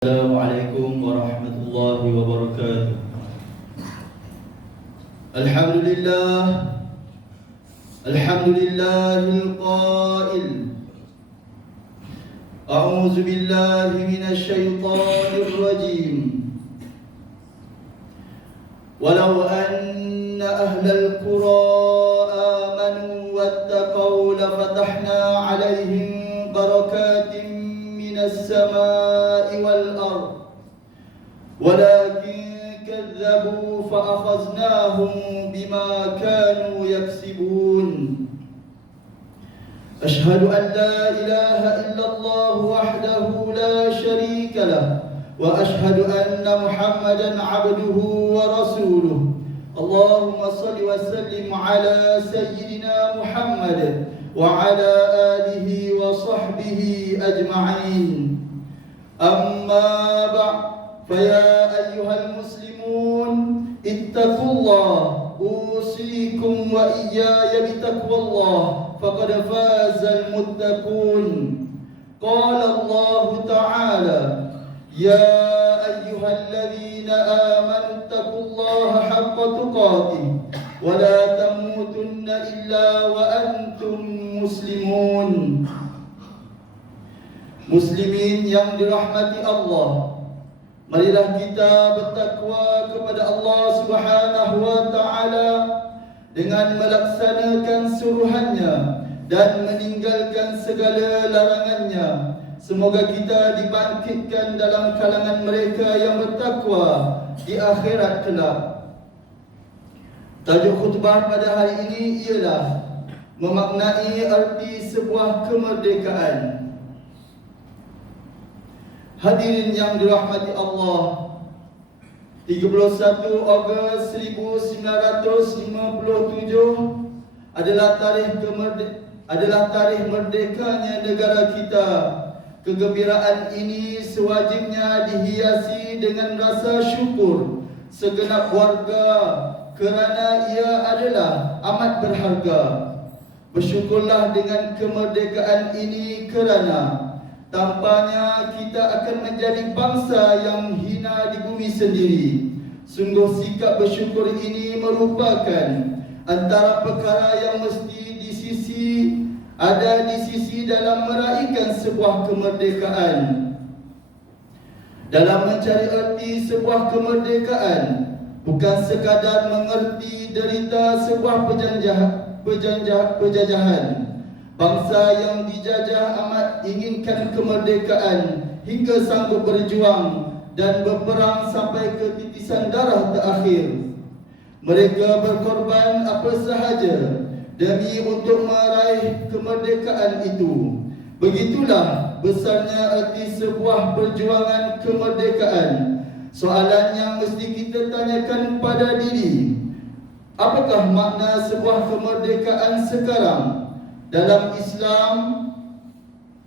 Assalamualaikum warahmatullahi wabarakatuh. Alhamdulillah, alhamdulillahil qail. A'udzu billahi minasy syaithanir rajim. Walau anna ahlal qura amanu wattaqaw lafatahna 'alaihim barakatin minas samaa'i wal ardh. Walakin كذبوا فأخذناهم بما كانوا يكسبون أشهد أن لا إله إلا الله وحده لا شريك له وأشهد أن محمدا عبده ورسوله اللهم صل وسلم على سيدنا محمد وعلى آله وصحبه أجمعين أما بعد فيا أيها المسلمون اتقوا الله أوصيكم وإياي بتقوى الله فقد فاز المتقون قال الله تعالى يا أيها الذين آمنوا اتقوا الله حق تقاته ولا تموتن إلا وأنتم مسلمون. Muslimin yang dirahmati Allah, marilah kita bertakwa kepada Allah Subhanahu wa taala dengan melaksanakan suruhannya dan meninggalkan segala larangannya. Semoga kita dibangkitkan dalam kalangan mereka yang bertakwa di akhirat kelak. Tajuk khutbah pada hari ini ialah memaknai arti sebuah kemerdekaan. Hadirin yang dirahmati Allah, 31 Ogos 1957 adalah tarikh merdekanya negara kita. Kegembiraan ini sewajibnya dihiasi dengan rasa syukur segenap warga kerana ia adalah amat berharga. Bersyukurlah dengan kemerdekaan ini kerana tampaknya kita akan menjadi bangsa yang hina di bumi sendiri. Sungguh sikap bersyukur ini merupakan antara perkara yang mesti ada di sisi dalam meraihkan sebuah kemerdekaan. Dalam mencari arti sebuah kemerdekaan, bukan sekadar mengerti derita sebuah penjajahan. Bangsa yang dijajah amat inginkan kemerdekaan hingga sanggup berjuang dan berperang sampai ke titisan darah terakhir. Mereka berkorban apa sahaja demi untuk meraih kemerdekaan itu. Begitulah besarnya arti sebuah perjuangan kemerdekaan. Soalan yang mesti kita tanyakan pada diri, apakah makna sebuah kemerdekaan sekarang? Dalam Islam,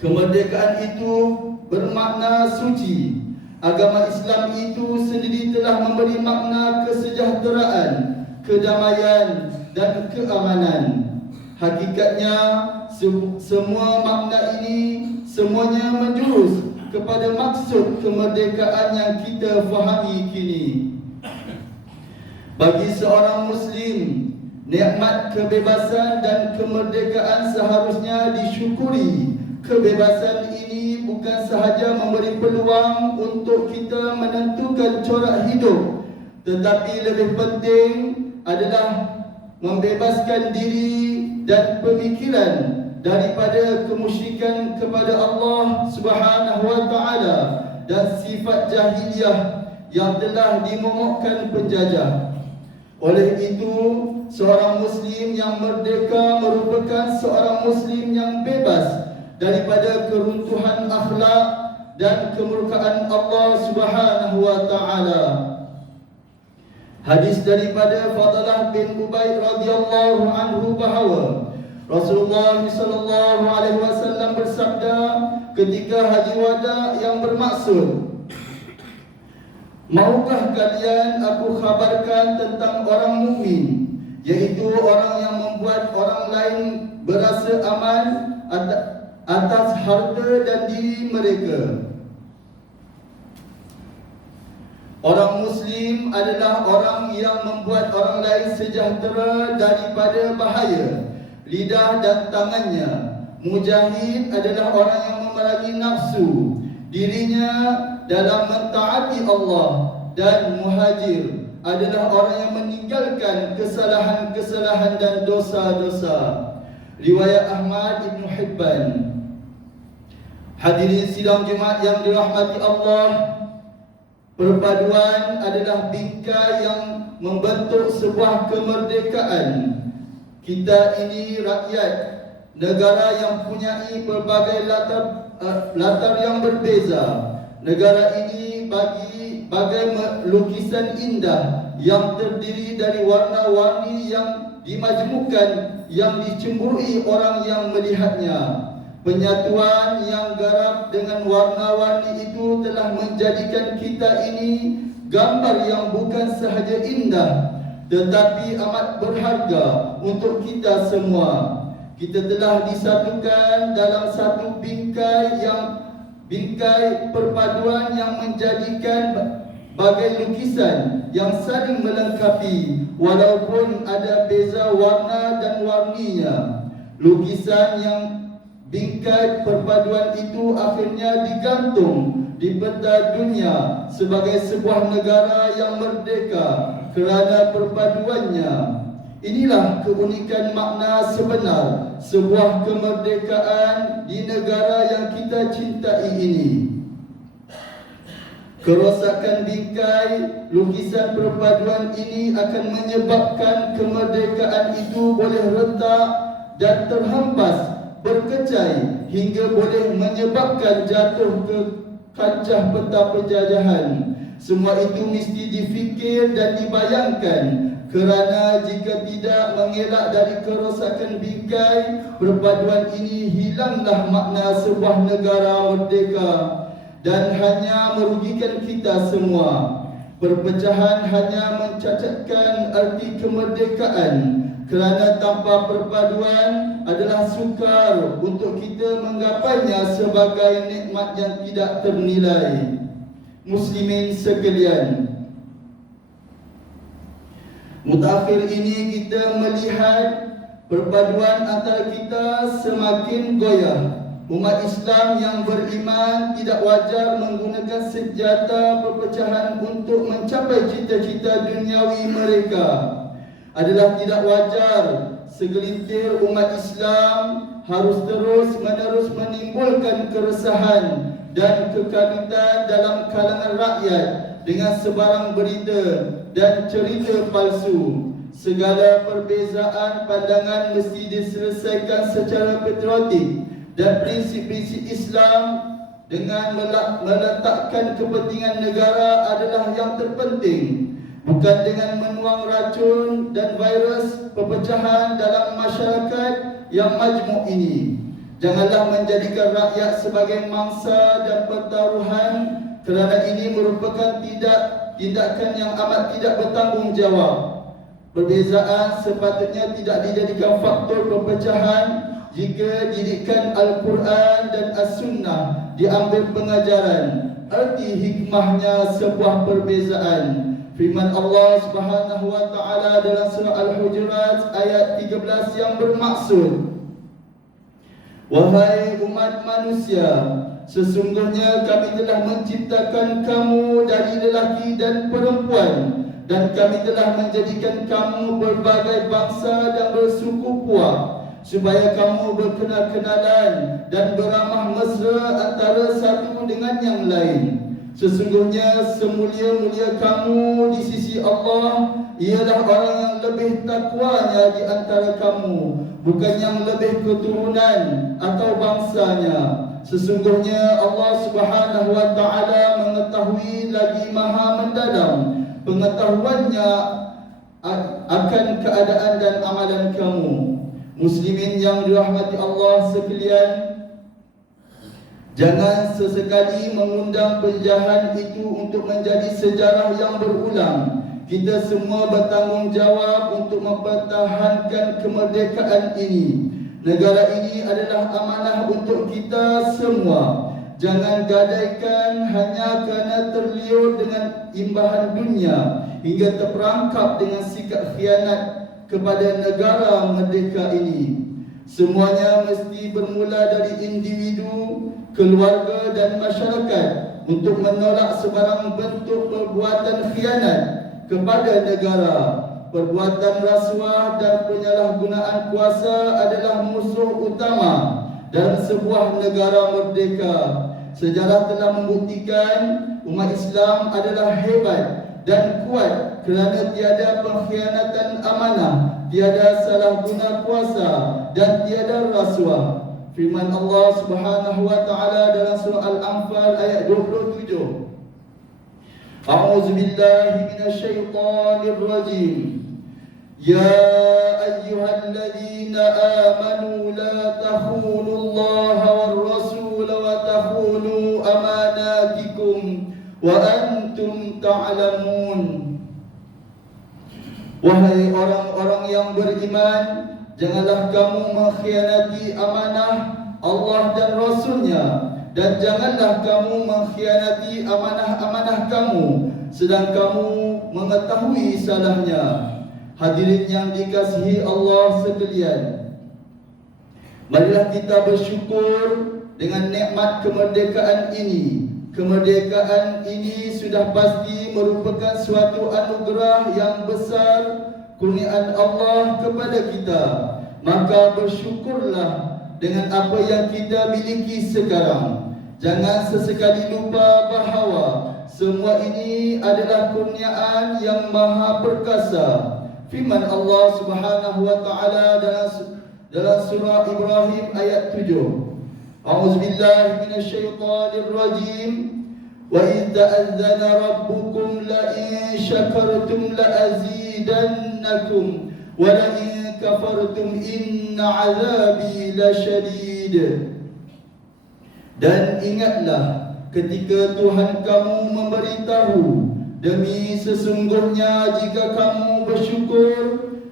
kemerdekaan itu bermakna suci. Agama Islam itu sendiri telah memberi makna kesejahteraan, kedamaian dan keamanan. Hakikatnya, semua makna ini semuanya menjurus kepada maksud kemerdekaan yang kita fahami kini. Bagi seorang Muslim, nikmat kebebasan dan kemerdekaan seharusnya disyukuri. Kebebasan ini bukan sahaja memberi peluang untuk kita menentukan corak hidup, tetapi lebih penting adalah membebaskan diri dan pemikiran daripada kemusyrikan kepada Allah Subhanahu wa taala dan sifat jahiliyah yang telah dimomokkan penjajah. Oleh itu, seorang Muslim yang merdeka merupakan seorang Muslim yang bebas daripada keruntuhan akhlak dan kemurkaan Allah Subhanahu wa taala. Hadis daripada Fadalah bin Ubaid radhiyallahu anhu bahawa Rasulullah sallallahu alaihi wasallam bersabda ketika haji wada yang bermaksud, maukah kalian aku khabarkan tentang orang mukmin, yaitu orang yang membuat orang lain berasa aman atas harta dan diri mereka. Orang Muslim adalah orang yang membuat orang lain sejahtera daripada bahaya lidah dan tangannya. Mujahid adalah orang yang memerangi nafsu dirinya dalam mentaati Allah. Dan muhajir adalah orang yang meninggalkan kesalahan-kesalahan dan dosa-dosa. Riwayat Ahmad Ibn Hibban. Hadirin sidang Jumaat yang dirahmati Allah, perpaduan adalah bingkai yang membentuk sebuah kemerdekaan. Kita ini rakyat negara yang mempunyai pelbagai latar yang berbeza. Negara ini bagai lukisan indah yang terdiri dari warna-warni yang dimajmukan, yang dicemburui orang yang melihatnya. Penyatuan yang garap dengan warna-warni itu telah menjadikan kita ini gambar yang bukan sahaja indah, tetapi amat berharga untuk kita semua. Kita telah disatukan dalam satu bingkai perpaduan yang menjadikan bagai lukisan yang saling melengkapi walaupun ada beza warna dan warninya. Lukisan yang bingkai perpaduan itu akhirnya digantung di peta dunia sebagai sebuah negara yang merdeka kerana perpaduannya. Inilah keunikan makna sebenar sebuah kemerdekaan di negara yang kita cintai ini. Kerosakan bingkai lukisan perpaduan ini akan menyebabkan kemerdekaan itu boleh retak dan terhempas, berkecai hingga boleh menyebabkan jatuh ke kancah peta penjajahan. Semua itu mesti difikir dan dibayangkan, kerana jika tidak mengelak dari kerosakan bingkai perpaduan ini, hilanglah makna sebuah negara merdeka dan hanya merugikan kita semua. Perpecahan hanya mencacatkan arti kemerdekaan, kerana tanpa perpaduan adalah sukar untuk kita menggapainya sebagai nikmat yang tidak ternilai. Muslimin sekalian, mutakhir ini kita melihat perpaduan antara kita semakin goyah. Umat Islam yang beriman tidak wajar menggunakan senjata perpecahan untuk mencapai cita-cita duniawi mereka. Adalah tidak wajar segelintir umat Islam harus terus-menerus menimbulkan keresahan dan kekalutan dalam kalangan rakyat dengan sebarang berita dan cerita palsu. Segala perbezaan pandangan mesti diselesaikan secara patriotik dan prinsip-prinsip Islam dengan meletakkan kepentingan negara adalah yang terpenting, bukan dengan menuang racun dan virus perpecahan dalam masyarakat yang majmuk ini. Janganlah menjadikan rakyat sebagai mangsa dan pertaruhan, kerana ini merupakan tindakan yang amat tidak bertanggungjawab. Perbezaan sepatutnya tidak dijadikan faktor perpecahan jika didikan Al-Quran dan As-Sunnah diambil pengajaran arti hikmahnya sebuah perbezaan. Firman Allah Subhanahu wa taala dalam surah Al-Hujurat ayat 13 yang bermaksud, wahai umat manusia, sesungguhnya kami telah menciptakan kamu dari lelaki dan perempuan, dan kami telah menjadikan kamu berbagai bangsa dan bersuku puak, supaya kamu berkenal-kenalan dan beramah mesra antara satu dengan yang lain. Sesungguhnya semulia-mulia kamu di sisi Allah ialah orang yang lebih takwanya di antara kamu, bukan yang lebih keturunan atau bangsanya. Sesungguhnya Allah Subhanahu wa taala mengetahui lagi maha mendalam pengetahuannya akan keadaan dan amalan kamu. Muslimin yang dirahmati Allah sekalian, jangan sesekali mengundang penjahat itu untuk menjadi sejarah yang berulang. Kita semua bertanggungjawab untuk mempertahankan kemerdekaan ini. Negara ini adalah amanah untuk kita semua. Jangan gadaikan hanya kerana terliur dengan imbahan dunia hingga terperangkap dengan sikap khianat kepada negara merdeka ini. Semuanya mesti bermula dari individu, keluarga dan masyarakat untuk menolak sebarang bentuk perbuatan khianat kepada negara. Perbuatan rasuah dan penyalahgunaan kuasa adalah musuh utama dalam sebuah negara merdeka. Sejarah telah membuktikan umat Islam adalah hebat dan kuat kerana tiada pengkhianatan amanah, tiada salah guna kuasa dan tiada rasuah. Firman Allah Subhanahu wa taala dalam surah Al-Anfal ayat 27. A'udzu billahi minasyaitonir rajim. Ya ayyuhalladzina amanu la takhunu Allah war rasul wa takhunu amanatikum wa antum ta'lamun. Wahai orang-orang yang beriman, janganlah kamu mengkhianati amanah Allah dan Rasulnya, dan janganlah kamu mengkhianati amanah-amanah kamu sedang kamu mengetahui salahnya. Hadirin yang dikasihi Allah sekalian, marilah kita bersyukur dengan nikmat kemerdekaan ini. Kemerdekaan ini sudah pasti merupakan suatu anugerah yang besar, kurniaan Allah kepada kita. Maka bersyukurlah dengan apa yang kita miliki sekarang. Jangan sesekali lupa bahawa semua ini adalah kurniaan yang maha perkasa. Firman Allah Subhanahu wa taala dalam surah Ibrahim ayat 7. A'udzu billahi minasyaitonir rajim. Wa idz ta'azzana rabbukum la in syakartum la azidannakum wa la in kafartum inna 'adzabi lasyadid. Dan ingatlah ketika Tuhan kamu memberitahu, demi sesungguhnya jika kamu bersyukur,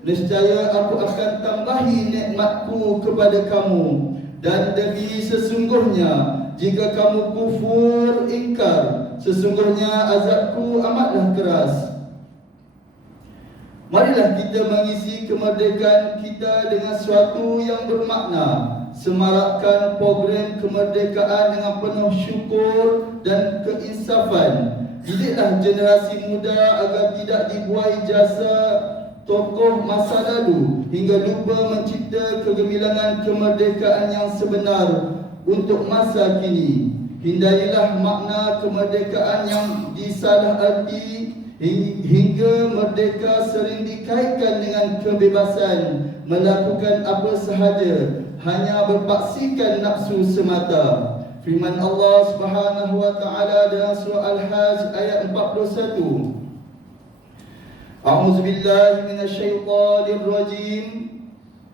nescaya aku akan tambahi nikmatku kepada kamu. Dan demi sesungguhnya jika kamu kufur ingkar, sesungguhnya azabku amatlah keras. Marilah kita mengisi kemerdekaan kita dengan sesuatu yang bermakna. Semarakkan program kemerdekaan dengan penuh syukur dan keinsafan. Didiklah generasi muda agar tidak dibuai jasa tokoh masa lalu hingga lupa mencipta kegemilangan kemerdekaan yang sebenar untuk masa kini. Hindarilah makna kemerdekaan yang disalaharti hingga merdeka sering dikaitkan dengan kebebasan melakukan apa sahaja, hanya berpaksikan nafsu semata. Firman Allah Subhanahu wa taala dalam surah Al-Hajj ayat 41. A'udzu billahi minasyaitonir rajim.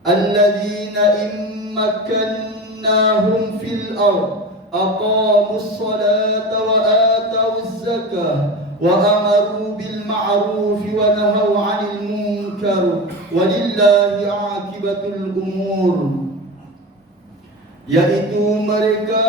Alladzina immakannahum fil ard aqamus salata wa atawuz zakah wa amaru bil ma'ruf wa nahaw 'anil munkar walillahi 'aqibatul umur. Yaitu mereka,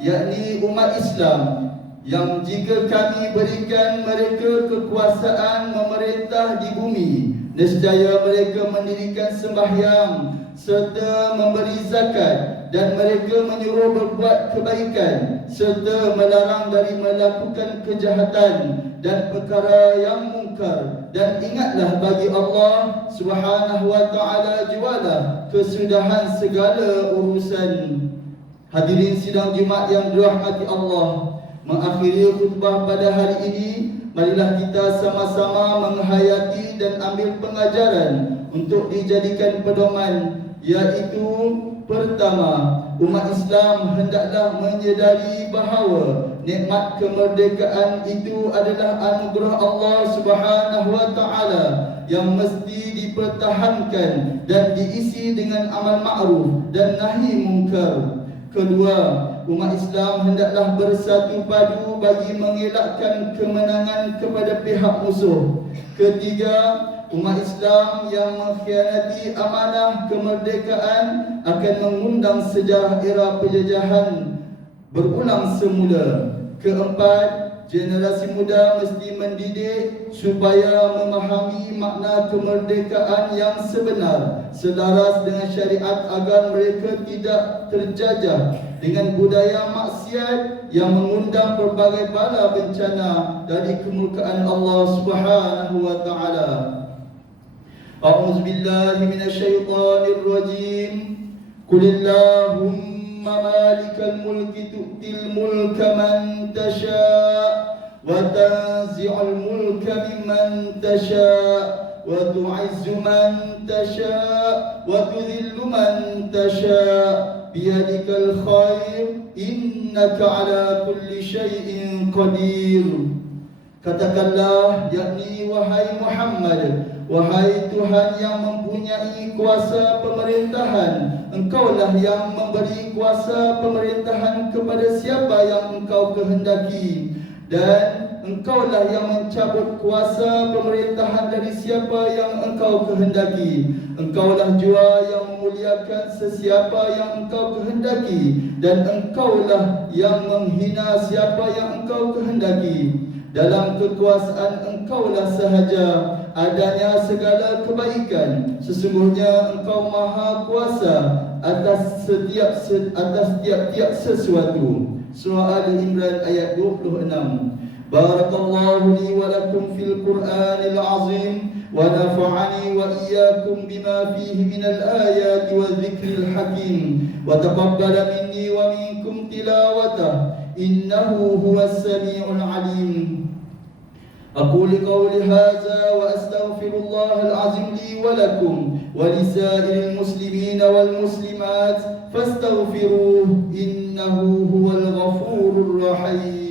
yakni umat Islam, yang jika kami berikan mereka kekuasaan memerintah di bumi, nescaya mereka mendirikan sembahyang serta memberi zakat, dan mereka menyuruh berbuat kebaikan serta melarang dari melakukan kejahatan dan perkara yang mungkar. Dan ingatlah bagi Allah Subhanahu wa taala jualah kesudahan segala urusan. Hadirin sidang Jumaat yang dirahmati Allah, mengakhiri khutbah pada hari ini, marilah kita sama-sama menghayati dan ambil pengajaran untuk dijadikan pedoman, iaitu pertama, umat Islam hendaklah menyedari bahawa nikmat kemerdekaan itu adalah anugerah Allah Subhanahu wa taala yang mesti dipertahankan dan diisi dengan amal ma'ruf dan nahi munkar. Kedua, umat Islam hendaklah bersatu padu bagi mengelakkan kemenangan kepada pihak musuh. Ketiga, umat Islam yang mengkhianati amanah kemerdekaan akan mengundang sejarah era penjajahan berulang semula. Keempat, generasi muda mesti mendidik supaya memahami makna kemerdekaan yang sebenar, selaras dengan syariat agar mereka tidak terjajah dengan budaya maksiat yang mengundang pelbagai bala bencana dari kemurkaan Allah Subhanahu wa taala. A'udzu billahi minasyaitonir rajim. Qulillahumma مالك الملك تؤتي الملك من تشاء وتنزع الملك ممن تشاء وتعز من تشاء وتذل من تشاء بيدك الخير إنك على كل شيء قدير. Katakanlah, yakni wahai Muhammad, wahai Tuhan yang mempunyai kuasa pemerintahan, Engkaulah yang memberi kuasa pemerintahan kepada siapa yang Engkau kehendaki, dan Engkaulah yang mencabut kuasa pemerintahan dari siapa yang Engkau kehendaki. Engkaulah jua yang memuliakan sesiapa yang Engkau kehendaki, dan Engkaulah yang menghina siapa yang Engkau kehendaki. Dalam kekuasaan Engkaulah sahaja adanya segala kebaikan. Sesungguhnya Engkau Maha Kuasa atas tiap-tiap sesuatu. Surah Ali Imran ayat 26. Barakallahu li wa lakum fil Qur'anil azim wa nafa'ani wa iyyakum bima fihi minal ayati wa dhikril hakim wa taqabbala minni wa minkum tilawatah innahu huwas sami'ul alim. أقول قولي هذا وأستغفر الله العظيم لي ولكم ولسائر المسلمين والمسلمات فاستغفروه إنه هو الغفور الرحيم.